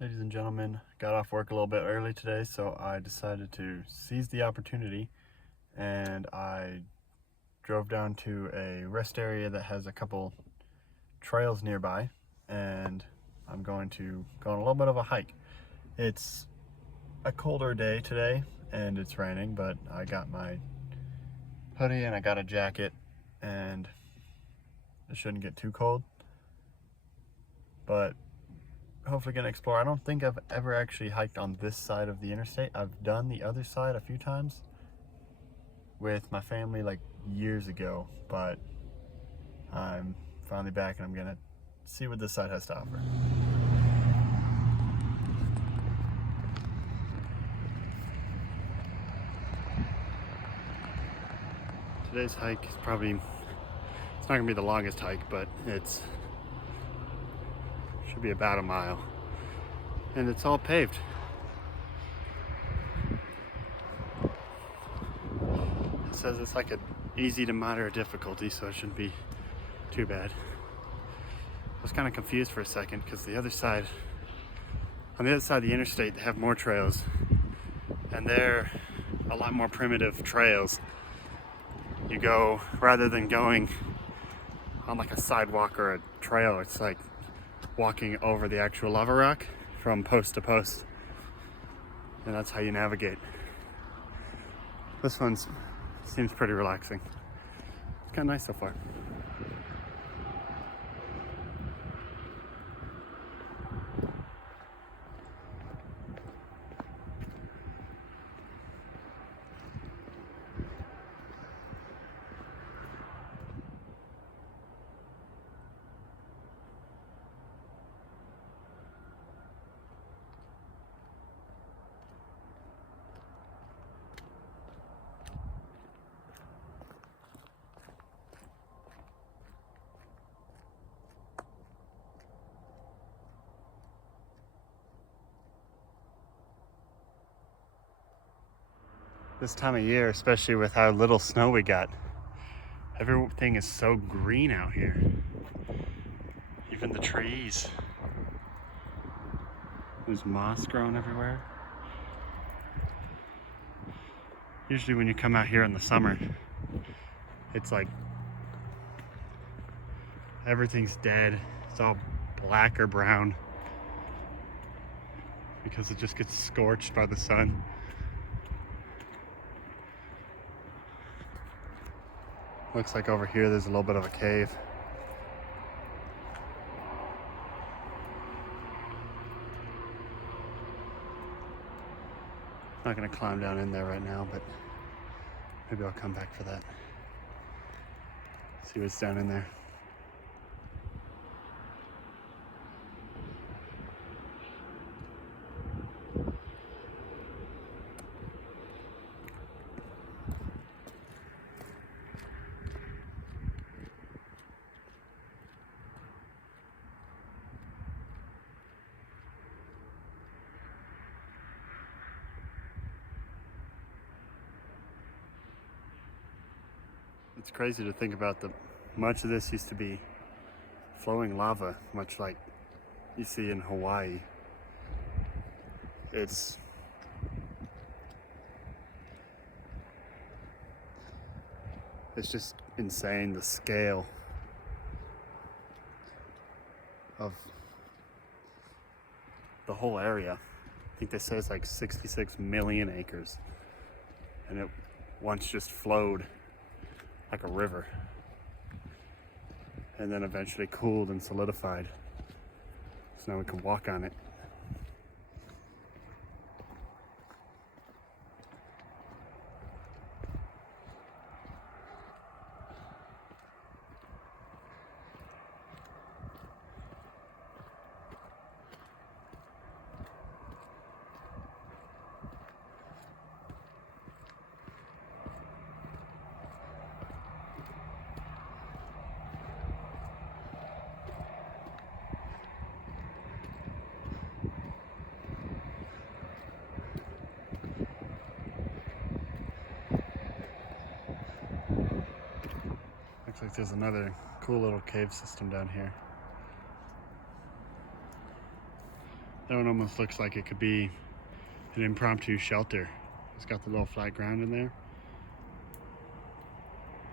Ladies and gentlemen, got off work a little bit early today, so I decided to seize the opportunity and I drove down to a rest area that has a couple trails nearby, and I'm going to go on a little bit of a hike. It's a colder day today and it's raining, but I got my hoodie and I got a jacket and it shouldn't get too cold. But hopefully gonna explore. I don't think I've ever actually hiked on this side of the interstate. I've done the other side a few times with my family like years ago, but I'm finally back and I'm gonna see what this side has to offer. Today's hike is it's not gonna be the longest hike, but should be about a mile. And it's all paved. It says it's like an easy to moderate difficulty, so it shouldn't be too bad. I was kind of confused for a second because on the other side of the interstate, they have more trails, and they're a lot more primitive trails. You go, rather than going on like a sidewalk or a trail, it's like walking over the actual lava rock from post to post, and that's how you navigate. This one seems pretty relaxing. It's kind of nice so far. This time of year, especially with how little snow we got, everything is so green out here. Even the trees. There's moss growing everywhere. Usually when you come out here in the summer, it's like everything's dead. It's all black or brown because it just gets scorched by the sun. Looks like over here there's a little bit of a cave. Not gonna climb down in there right now, but maybe I'll come back for that. See what's down in there. It's crazy to think about much of this used to be flowing lava, much like you see in Hawaii. It's just insane, the scale of the whole area. I think they say it's like 66 million acres, and it once just flowed like a river, and then eventually cooled and solidified, so now we can walk on it. Looks like there's another cool little cave system down here. That one almost looks like it could be an impromptu shelter. It's got the little flat ground in there.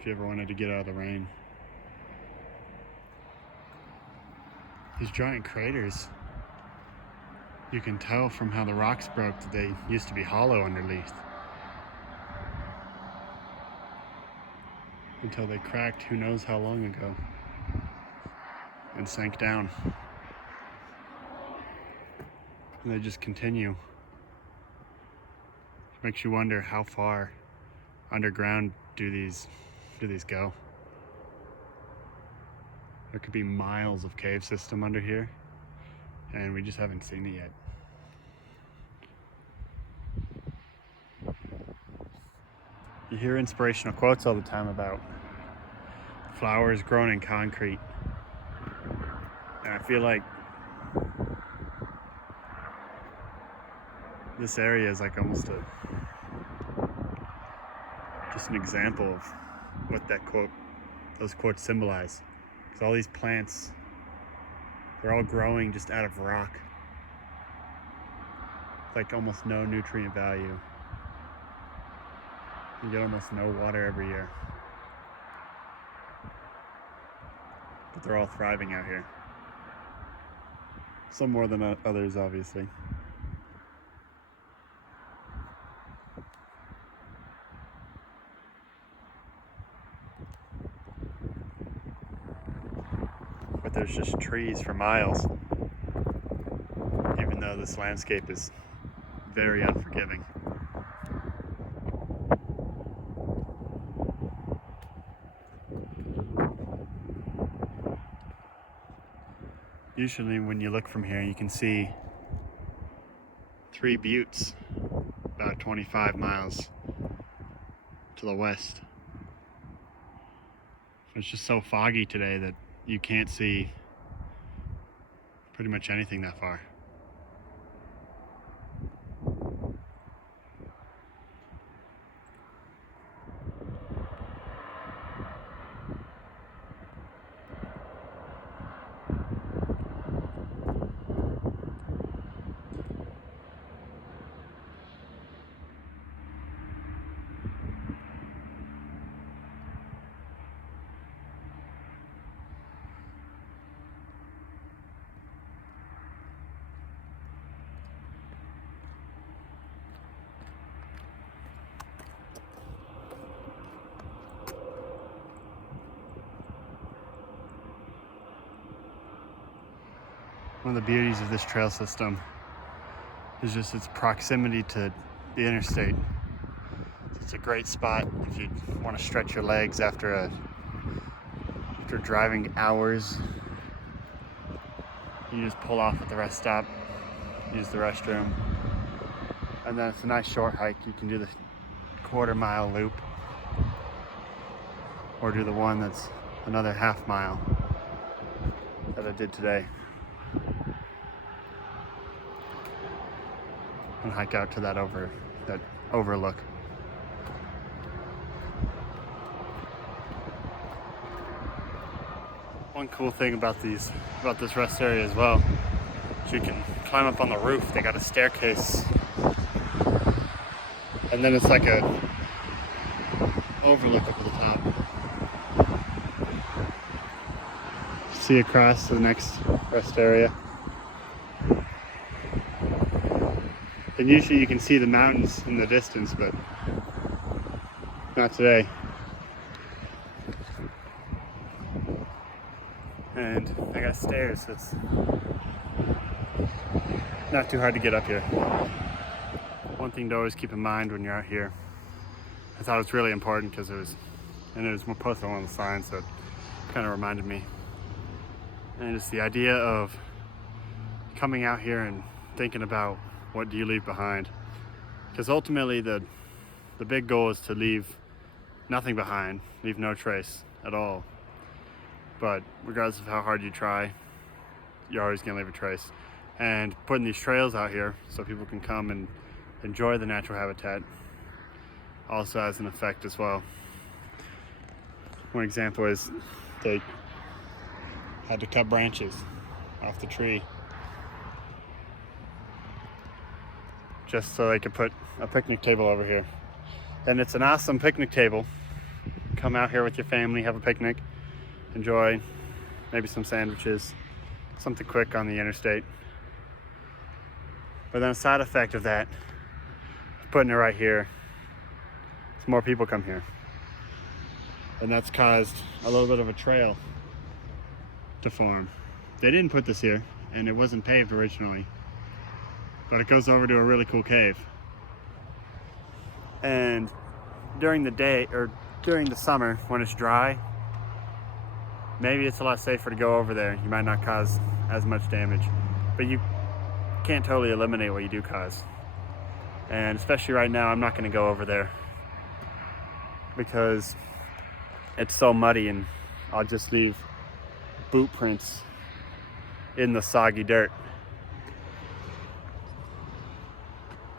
If you ever wanted to get out of the rain. These giant craters, you can tell from how the rocks broke that they used to be hollow underneath. Until they cracked who knows how long ago and sank down. And they just continue. Makes you wonder how far underground do these go. There could be miles of cave system under here, and we just haven't seen it yet. You hear inspirational quotes all the time about flowers grown in concrete, and I feel like this area is like almost just an example of what those quotes symbolize. Because all these plants, they're all growing just out of rock. Like almost no nutrient value. You get almost no water every year. But they're all thriving out here. Some more than others, obviously. But there's just trees for miles, even though this landscape is very unforgiving. Usually when you look from here, you can see 3 buttes about 25 miles to the west. It's just so foggy today that you can't see pretty much anything that far. One of the beauties of this trail system is just its proximity to the interstate. It's a great spot if you want to stretch your legs after driving hours. You just pull off at the rest stop, use the restroom, and then it's a nice short hike. You can do the quarter-mile loop, or do the one that's another half-mile that I did today. And hike out to that overlook. One cool thing about this rest area as well is you can climb up on the roof. They got a staircase, and then it's like a overlook up at the top. See across to the next rest area. And usually you can see the mountains in the distance, but not today. And I got stairs, so it's not too hard to get up here. One thing to always keep in mind when you're out here, I thought it was really important because it was more posted on the sign, so it kind of reminded me. And it's the idea of coming out here and thinking about what do you leave behind? Because ultimately the big goal is to leave nothing behind, leave no trace at all. But regardless of how hard you try, you're always gonna leave a trace. And putting these trails out here so people can come and enjoy the natural habitat also has an effect as well. One example is they had to cut branches off the tree just so they could put a picnic table over here. And it's an awesome picnic table. Come out here with your family, have a picnic, enjoy maybe some sandwiches, something quick on the interstate. But then a side effect of that, putting it right here, is more people come here. And that's caused a little bit of a trail to form. They didn't put this here, and it wasn't paved originally, but it goes over to a really cool cave. And during the day, or during the summer when it's dry, maybe it's a lot safer to go over there. You might not cause as much damage, but you can't totally eliminate what you do cause. And especially right now, I'm not going to go over there because it's so muddy, and I'll just leave boot prints in the soggy dirt.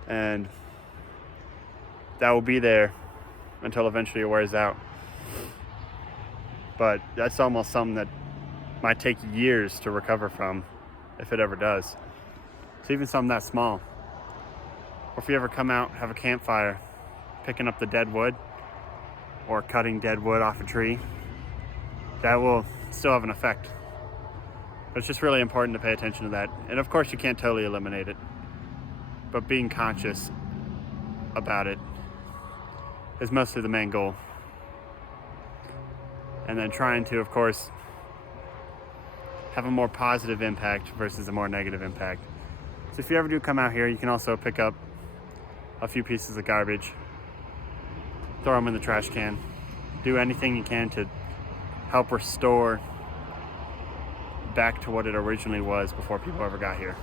And that will be there until eventually it wears out. But that's almost something that might take years to recover from, if it ever does. So even something that small. Or if you ever come out, have a campfire, picking up the dead wood or cutting dead wood off a tree, that will still have an effect. But it's just really important to pay attention to that. And of course you can't totally eliminate it, but being conscious about it is mostly the main goal. And then trying to, of course, have a more positive impact versus a more negative impact. So if you ever do come out here, you can also pick up a few pieces of garbage, throw them in the trash can, do anything you can to help restore back to what it originally was before people ever got here.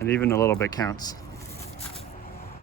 And even a little bit counts.